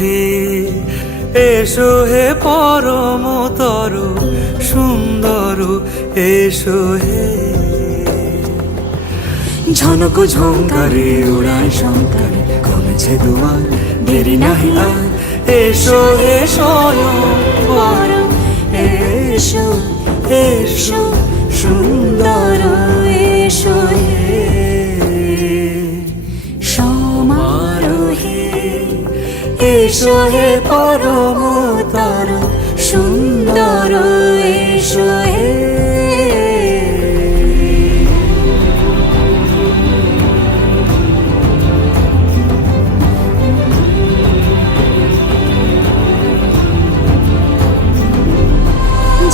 হে এসো হে পরমতর সুন্দর এসো হে। ঝনক ঝঙ্কারে উড়ায় শঙ্কর কমেছে দুয়ার দেরি নাহি আর এসো হে স্বয়ং পরম এসো এসো সুন্দর এসো হে সমারোহে এসো হে পরমতর সুন্দর এসো হে।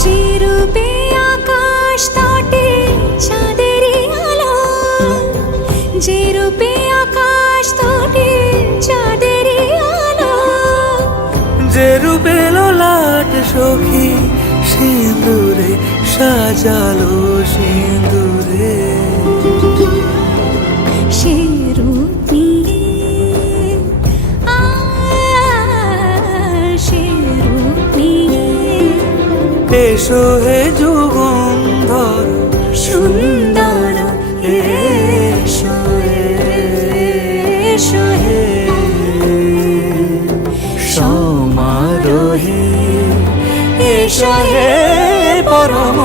যে রূপে আকাশ তটে চাঁদেরই আলো, যে রূপে আকাশ তটে চাঁদেরই আলো, যে রূপে ললাট সখী সিঁদুরে সাজালো সিঁদুরে সে রূপ নিয়ে সে রূপ নিয়ে এসো হে যুগন্ধর সুন্দর এসো এসো হে সমারোহে এসো হে পরম